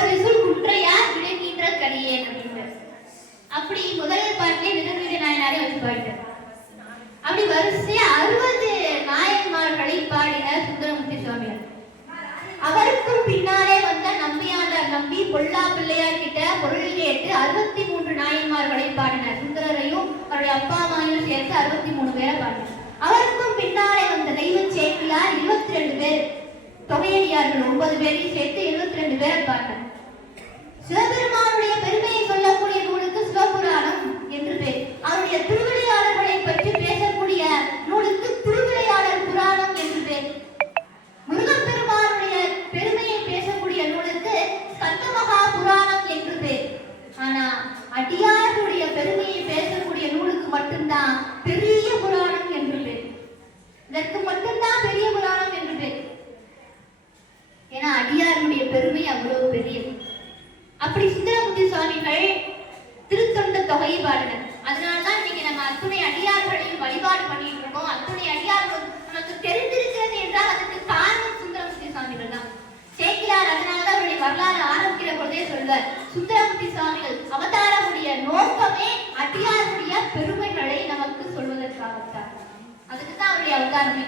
பரிசுள் குன்றையார் விடுகின்ற கடியேன் அப்படின்னு. அப்படி முதல் பாட்டிலே விதவித நாயனாரே வந்து பாடிட்டார். அப்படி வரிசையா 60 நாயன்மார்களை பாடினார் சுந்தரமூர்த்தி சுவாமிகள். அவருக்கும் பின்னாலே வந்த நம்பியாண்டார் நம்பி பொல்லா பிள்ளையார் கிட்ட பொருள் கேட்டு 63 நாயன்மார்களை பாடினார். சுந்தரரையும் அவருடைய அப்பா அம்மாவையும் சேர்த்து 63 பேரை பாடினார். அவருக்கும் பின்னாலே வந்த தெய்வ சேக்கிலார் 22 பேர், தொகையடியார்கள் 9 பேரையும் சேர்த்து 72 பேரை பாடினார். சிவபெருமானுடைய பெருமையை சொல்லக்கூடிய நூலுக்கு சிவபுராணம் என்று பேர். அவருடைய திருவிளையாடல்களை பற்றி பேசக்கூடிய நூலுக்கு திருவிளையாடல் புராணம் என்று பேர். முருகப்பெருமானுடைய பெருமையை பேசக்கூடிய நூலுக்கு ஸ்கந்தமகா புராணம் என்று பேர். ஆனா அடியாருடைய பெருமையை பேசக்கூடிய நூலுக்கு மட்டும்தான் பெரிய புராணம் என்று பேர். இதற்கு மட்டும்தான் பெரிய புராணம் என்று பேர். ஏன்னா அடியாருடைய பெருமை அவ்வளவு பெரியது. அப்படி சுந்தரமூர்த்தி சுவாமிகள் திருத்தொண்ட தொகையை பாடினர். அதனால்தான் இன்னைக்கு நம்ம அத்துணை அடியார்களையும் வழிபாடு பண்ணிட்டு இருக்கோம். அத்துணை அடியார்கள் நமக்கு தெரிந்திருக்கிறது என்றால் அதுக்கு காரணம் சுந்தரமூர்த்தி சுவாமிகள் தான். சேக்கிலார் அதனால்தான் அவருடைய வரலாறு ஆரம்பிக்கிற பொழுதே சொல்வார், சுந்தரமூர்த்தி சுவாமிகள் அவதாரமுடைய நோக்கமே அடியாருடைய பெருமைகளை நமக்கு சொல்வதற்காகத்தான். அதுக்குதான் அவருடைய அவதாரமே.